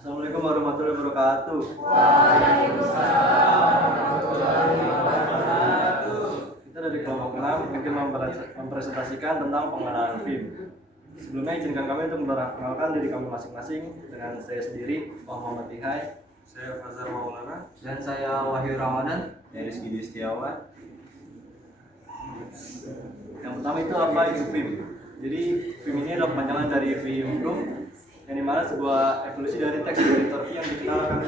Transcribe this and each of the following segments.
Assalamualaikum warahmatullahi wabarakatuh. Kita dari kelompok 6 mungkin mempresentasikan tentang pengenalan film. Sebelumnya izinkan kami untuk memperkenalkan diri kami masing-masing dengan saya sendiri, Muhammad Tihai, Saya Fazar Maulana. Dan saya Wahyu Ramadan. Dari Rizky Setiawan. Yang pertama itu apa itu film? Jadi film ini adalah panjangan dari film room, yang dimana sebuah evolusi dari teks editor yang dikenalkan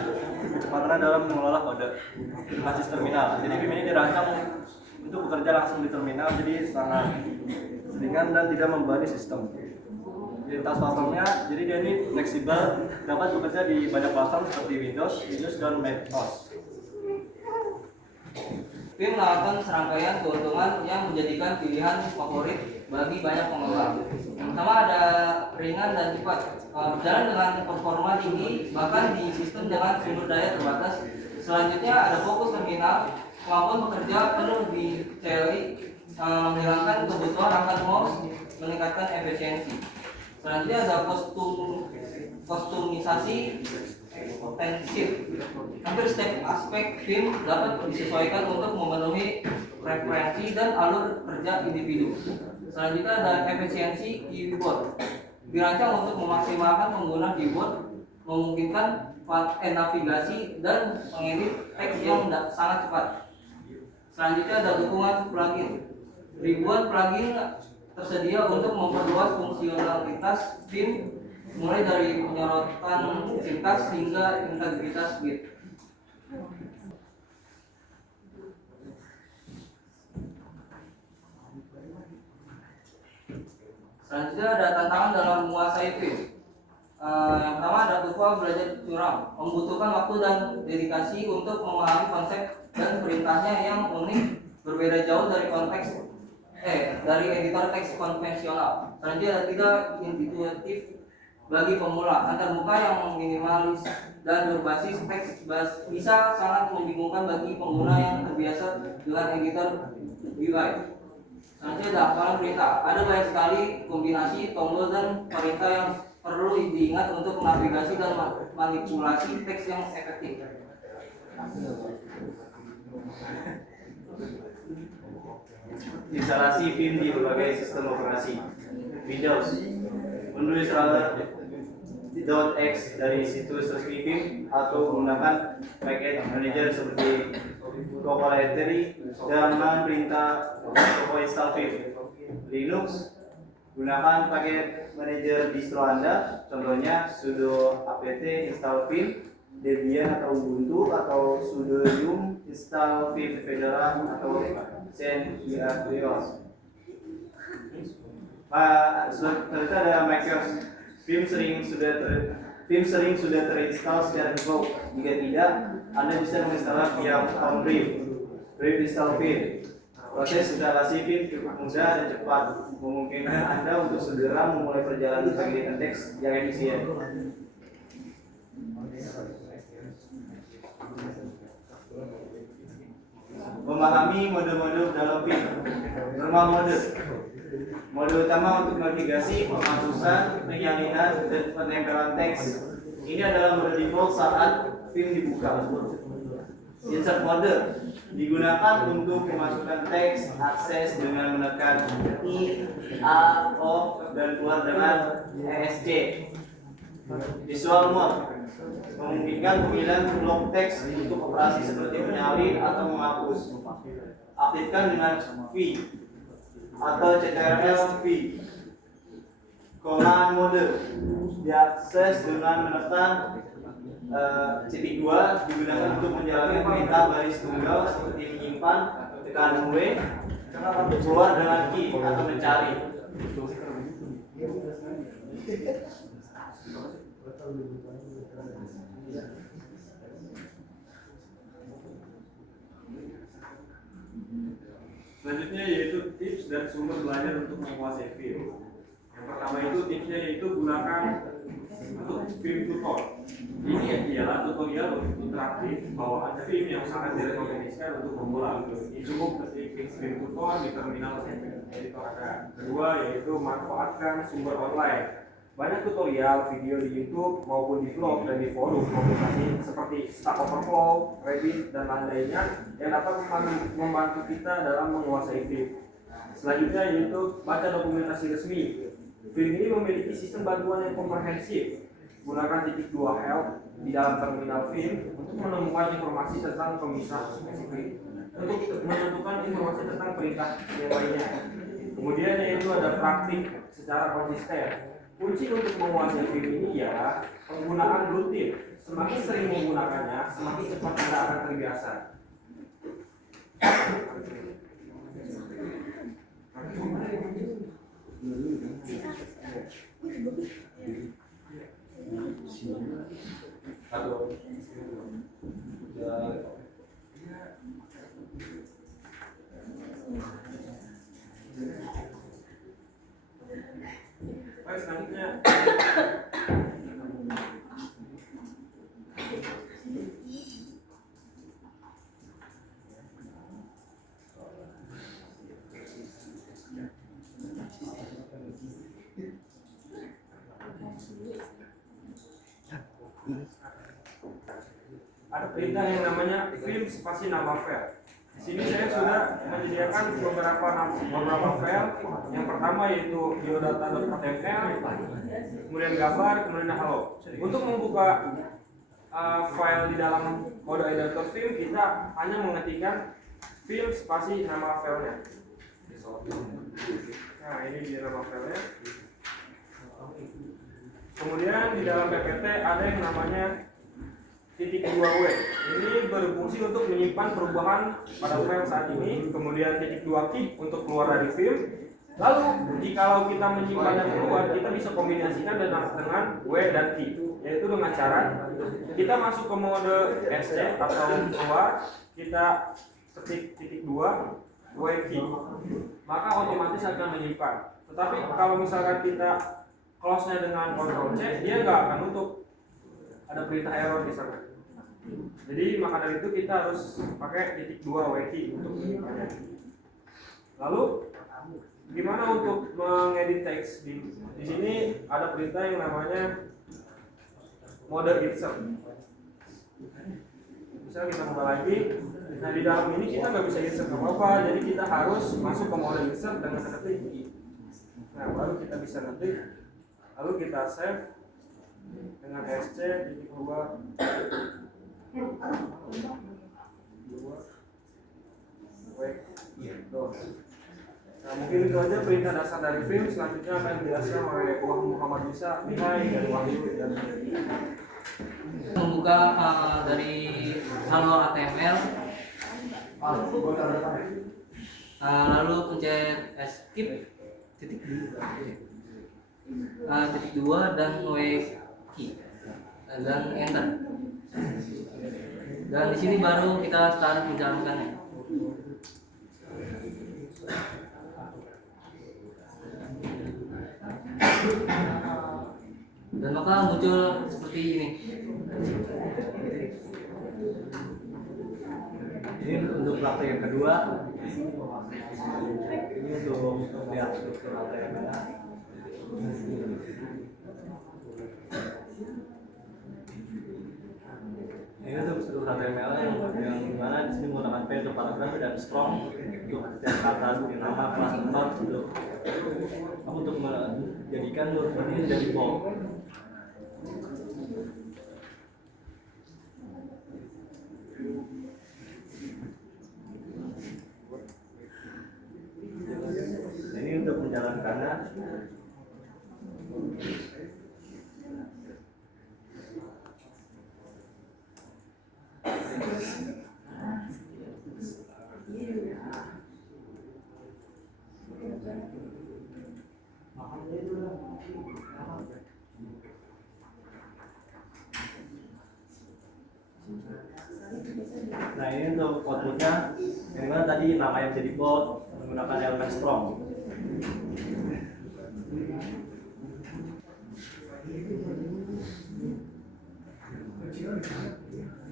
kecepatannya dalam mengelola kode berbasis terminal. Jadi film ini dirancang untuk bekerja langsung di terminal, jadi sangat ringan dan tidak membebani sistem. Identitas platformnya, jadi dia ini fleksibel, dapat bekerja di banyak platform seperti Windows, dan macOS. Film menawarkan serangkaian keuntungan yang menjadikan pilihan favorit bagi banyak pengembang. Yang pertama ada ringan dan cepat, berjalan dengan performa tinggi, bahkan di sistem dengan sumber daya terbatas. Selanjutnya ada fokus terminal, kemampuan bekerja penuh di CLI, menghilangkan kebutuhan angkat mouse, meningkatkan efisiensi. Selanjutnya ada kostumisasi intensif. Hampir setiap aspek film dapat disesuaikan untuk memenuhi preferensi dan alur kerja individu. Selanjutnya ada efisiensi keyboard. Dirancang untuk memaksimalkan pengguna keyboard, memungkinkan navigasi dan mengedit teks yang sangat cepat. Selanjutnya ada dukungan plugin. Ribuan plugin tersedia untuk memperluas fungsionalitas film, mulai dari penyorotan sintaks hingga integritas bit. Selanjutnya ada tantangan dalam menguasai film. Yang pertama ada tufa belajar curang, membutuhkan waktu dan dedikasi untuk memahami konsep dan perintahnya yang unik, berbeda jauh dari dari editor teks konvensional. Selanjutnya ada tidak intuitif bagi pemula, antarmuka yang minimalis dan berbasis teks bisa sangat membingungkan bagi pengguna yang terbiasa dengan editor UI. Selanjutnya ada hafalan perintah. Ada banyak sekali kombinasi tombol dan perintah yang perlu diingat untuk navigasi dan manipulasi teks yang efektif. Instalasi film di berbagai sistem operasi. Windows menulis .x dari situs resmi film atau menggunakan paket manager seperti Copilot dengan perintah Toko install film. Linux gunakan paket manager distro Anda, contohnya sudo apt install film, Debian atau Ubuntu, atau sudo yum install film Fedora atau XenOS. Selanjutnya ada macOS. Film sering sudah terinstall secara default. Jika tidak, Anda bisa menginstalnya via Brave install film. Proses instalasi film cukup mudah dan cepat, memungkinkan Anda untuk segera memulai perjalanan pengeditan teks yang efisien. Memahami mode-mode dalam film. Normal mode. Mode utama untuk navigasi, penghapusan, penyalinan, dan penempelan teks. Ini adalah mode default saat film dibuka. Insert mode digunakan untuk memasukkan teks, akses dengan menekan I, A, O, dan keluar dengan ESC. Visual mode memungkinkan pemilihan blok teks untuk operasi seperti menyalin atau menghapus. Aktifkan dengan V atau CTRL-V. Command mode diakses dengan menekan titik 2, digunakan untuk menjalankan perintah baris tunggal seperti menyimpan, tekan W, keluar dengan key atau mencari. Selanjutnya yaitu tips dan sumber belajar untuk menguasai film. Yang pertama itu tipsnya yaitu gunakan untuk film tutor. Ini ialah tutorial interaktif bawaan film yang sangat direkomendasikan untuk pemula. Cukup ketik film tutor di terminal editor Anda. Kedua yaitu manfaatkan sumber online. banyak tutorial video di YouTube maupun di blog dan di forum komunikasi seperti Stack Overflow, Reddit, dan lain-lainnya yang dapat membantu kita dalam menguasai Vim. Selanjutnya yaitu baca dokumentasi resmi. Vim ini memiliki sistem bantuan yang komprehensif. Gunakan titik 2 help di dalam terminal Vim untuk menemukan informasi tentang pemisah spesifik untuk menentukan informasi tentang perintah yang lainnya. Kemudian yaitu ada praktik secara konsisten. Kunci untuk menguasai Vim ini ialah penggunaan rutin. Semakin sering menggunakannya, semakin cepat Anda akan terbiasa. Baik, selanjutnya ada perintah yang namanya Vim spasi nama file. Di sini saya sudah menyediakan beberapa file. Yang pertama yaitu biodata.html, kemudian gambar, kemudian hello. Untuk membuka file di dalam mode editor Vim, kita hanya mengetikkan Vim spasi nama filenya. Nah, ini di nama filenya. Kemudian di dalam PPT ada yang namanya titik 2W. Ini berfungsi untuk menyimpan perubahan pada file saat ini. Kemudian titik 2 keep untuk keluar dari Vim. Lalu jikalau kita menyimpan dan keluar, kita bisa kombinasikan dengan W dan keep, yaitu dengan cara kita masuk ke mode SC atau keluar, kita ketik titik 2 W keep, maka otomatis akan menyimpan. Tetapi kalau misalkan kita close-nya dengan Ctrl C, dia nggak akan nutup. Ada perintah error di sana. Jadi maka dari itu kita harus pakai titik 2 W key untuk menyimpannya. Lalu gimana untuk mengedit teks? Di sini ada perintah yang namanya mode insert. Bisa kita buka lagi. Nah, di dalam ini kita nggak bisa insert apa-apa, jadi kita harus masuk ke mode insert dengan ketik. Nah, baru kita bisa ngetik. Lalu kita save dengan SC titik 2 Nah, mungkin itu aja perintah dasar dari Vim. Selanjutnya akan dijelaskan oleh Muhammad Bisa, Mihai, dan Wahyu dan Membuka dari Hello HTML, lalu pencet escape titik 2 dan W key dan enter. Dan di sini baru kita start menjalankannya. Dan maka muncul seperti ini. Ini untuk praktek yang kedua. Ini untuk lihat struktur HTML. Ini untuk struktur HTML yang dimana di sini menggunakan P untuk paragraf dan strong untuk setiap kata seperti nama, kelas, tempat untuk menjadikan huruf ini jadi bold. Ini untuk menjalankannya. Nah, ini untuk outputnya, yang mana tadi namanya jadi bold menggunakan elemen strong.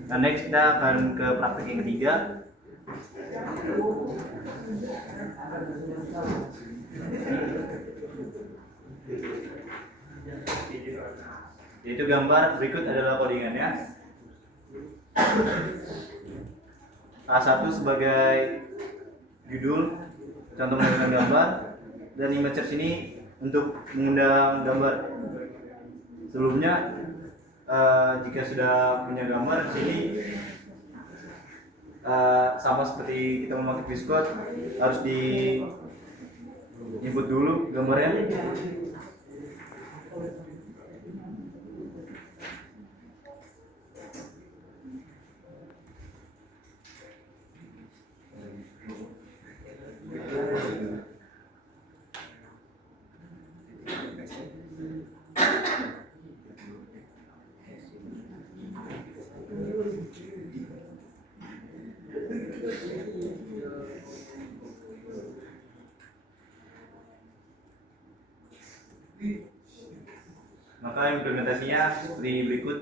Nah, next kita akan ke praktek yang ketiga. gambar, berikut adalah codingannya. A1 sebagai judul, contoh menggunakan gambar, dan image search ini untuk mengundang gambar. Sebelumnya, jika sudah punya gambar, sini sama seperti kita memakai Viscode, harus di input dulu gambarnya. Maka implementasinya seperti berikut.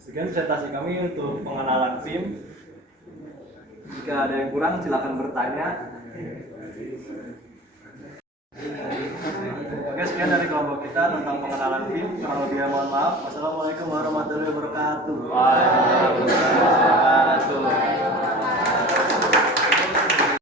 Sekian presentasi kami untuk pengenalan Vim. Jika ada yang kurang silakan bertanya. Oke, sekian dari kelompok kita tentang pengenalan Vim. Kurang lebihnya mohon maaf. Wassalamualaikum warahmatullahi wabarakatuh. Waalaikumsalam warahmatullahi wabarakatuh.